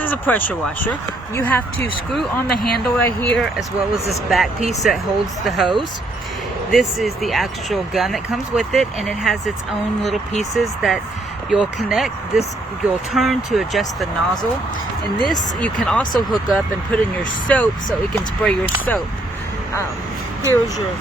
is a pressure washer. You have to screw on the handle right here, as well as this back piece that holds the hose. This is the actual gun that comes with it, and it has its own little pieces that you'll connect. This you'll turn to adjust the nozzle, and this you can also hook up and put in your soap so it can spray your soap. Here's your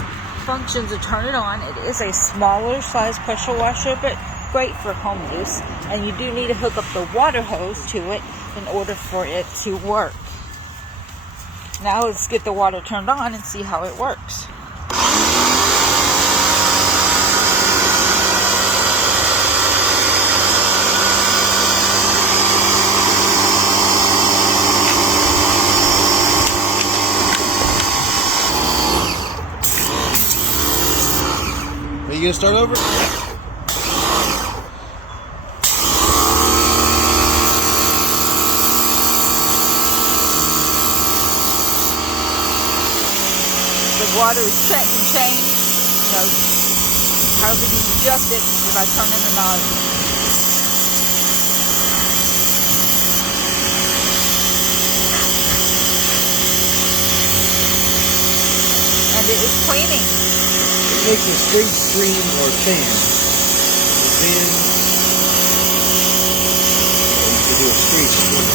function to turn it on. It is a smaller size pressure washer, but great for home use, and you do need to hook up the water hose to it in order for it to work. Now let's get the water turned on and see how it works. Are you gonna start over? The water can change, you know, however you adjust it if I turn in the nozzle. And it is cleaning. It makes a straight stream or fan. Then you can do a straight stream.